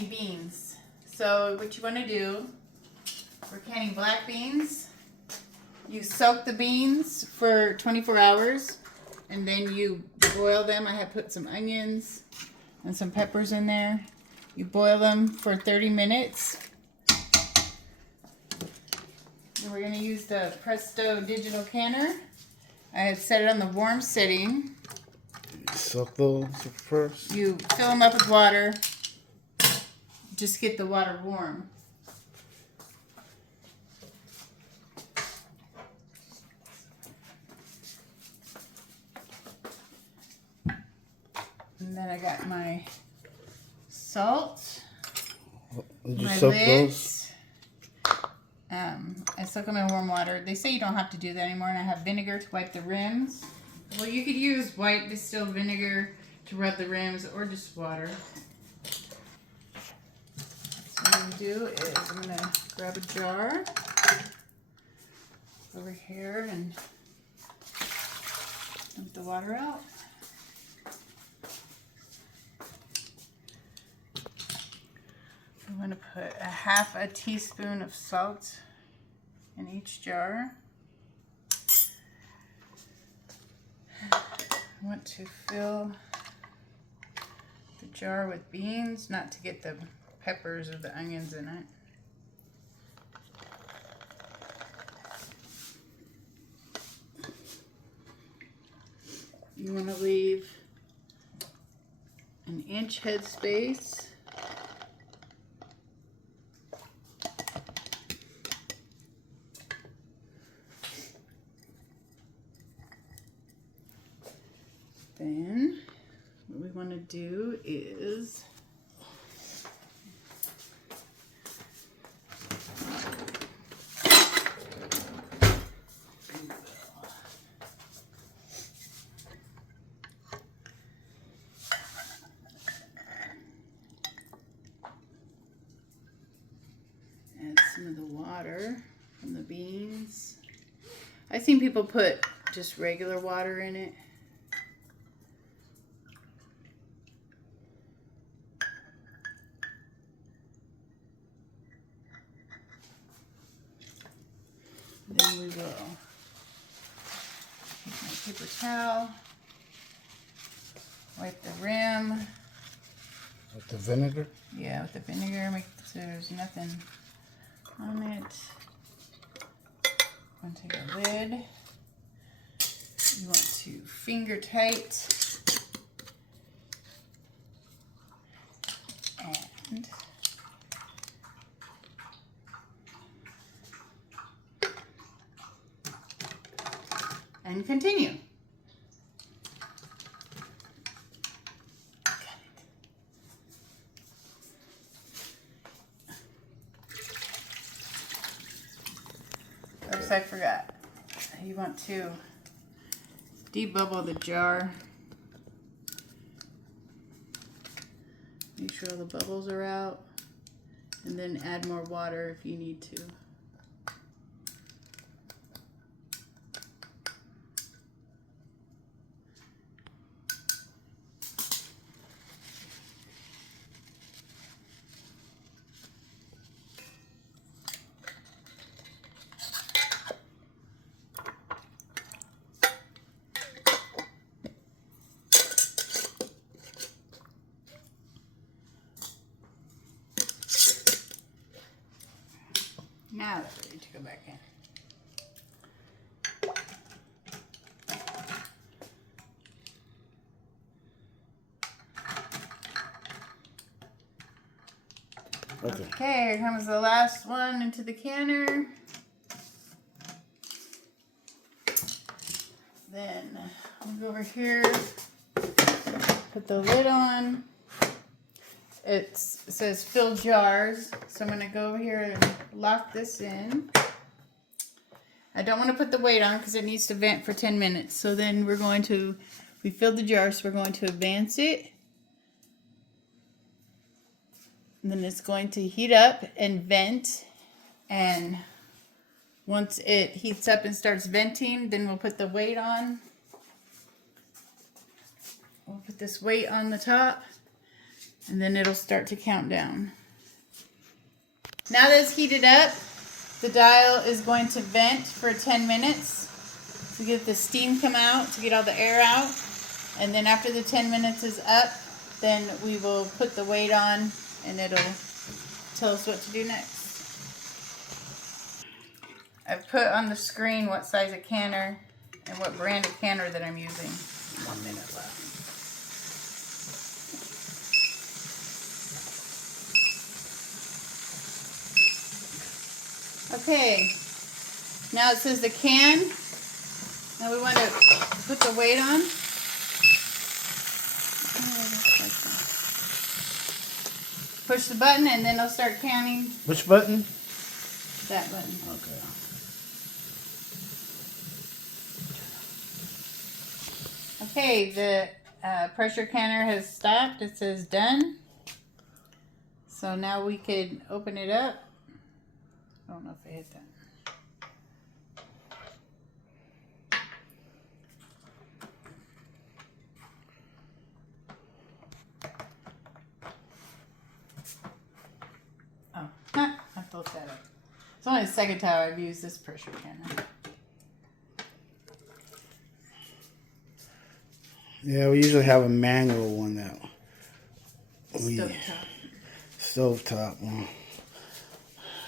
canning beans. So what you want to do, we're canning black beans. You soak the beans for 24 hours and then you boil them. I have put some onions and some peppers in there. You boil them for 30 minutes. And we're going to use the Presto digital canner. I had set it on the warm setting. Soak those first. You fill them up with water. Just get the water warm. And then I got my salt. Did you my soak lids. I soak them in warm water. They say you don't have to do that anymore, and I have vinegar to wipe the rims. Well, you could use white distilled vinegar to rub the rims, or just water. So what I'm going to do is I'm going to grab a jar over here and dump the water out. I'm going to put a half a teaspoon of salt in each jar. I want to fill the jar with beans, not to get the peppers or the onions in it. You want to leave an inch head space. Then what we want to do is add some of the water from the beans. I've seen people put just regular water in it. Then we will take my paper towel, wipe the rim. With the vinegar? Yeah, with the vinegar, make sure there's nothing on it. I'm going to take a lid. You want to finger tight. And continue. Oops, I forgot. You want to debubble the jar. Make sure all the bubbles are out. And then add more water if you need to. Now that's ready to go back in. Okay, here comes the last one into the canner. Then I'm gonna go over here, put the lid on. It says fill jars, so I'm going to go over here and lock this in. I don't want to put the weight on because it needs to vent for 10 minutes. So then we filled the jar, so we're going to advance it. And then it's going to heat up and vent. And once it heats up and starts venting, then we'll put the weight on. We'll put this weight on the top. And then it'll start to count down. Now that it's heated up, the dial is going to vent for 10 minutes to get the steam come out, to get all the air out. And then after the 10 minutes is up, then we will put the weight on and it'll tell us what to do next. I've put on the screen what size of canner and what brand of canner that I'm using. 1 minute left. Okay, now it says the can. Now we want to put the weight on. Push the button and then it'll start counting. Which button? That button. Okay. Okay, the pressure canner has stopped. It says done. So now we could open it up. I don't know if I hit that. Oh, I filled that up. It's only the second time I've used this pressure canner. Yeah, we usually have a manual one that Stovetop. Well,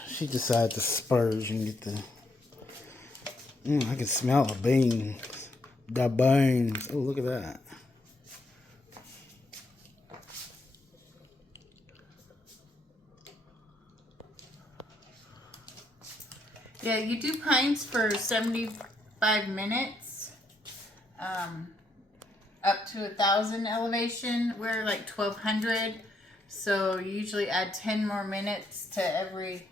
she decided to spurge and get the. I can smell the beans. The beans. Oh, look at that. Yeah, you do pints for 75 minutes. Up to 1,000 elevation. We're like 1,200. So you usually add 10 more minutes to every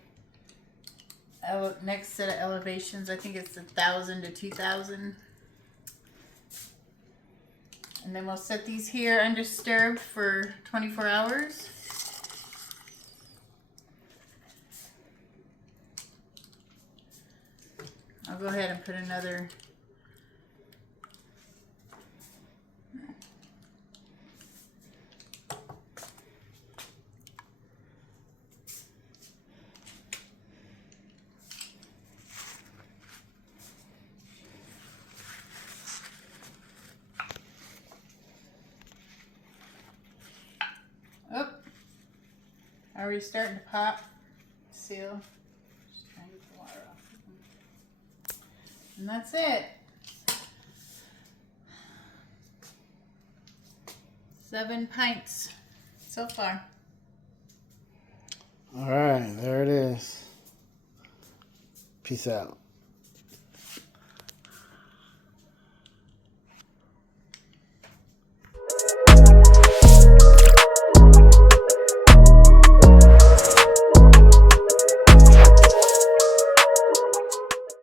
next set of elevations. I think it's 1,000 to 2,000. And then we'll set these here undisturbed for 24 hours. I'll go ahead and put another. Oh, already starting to pop. Seal. Just trying to get the water off. And that's it. 7 pints so far. All right, there it is. Peace out.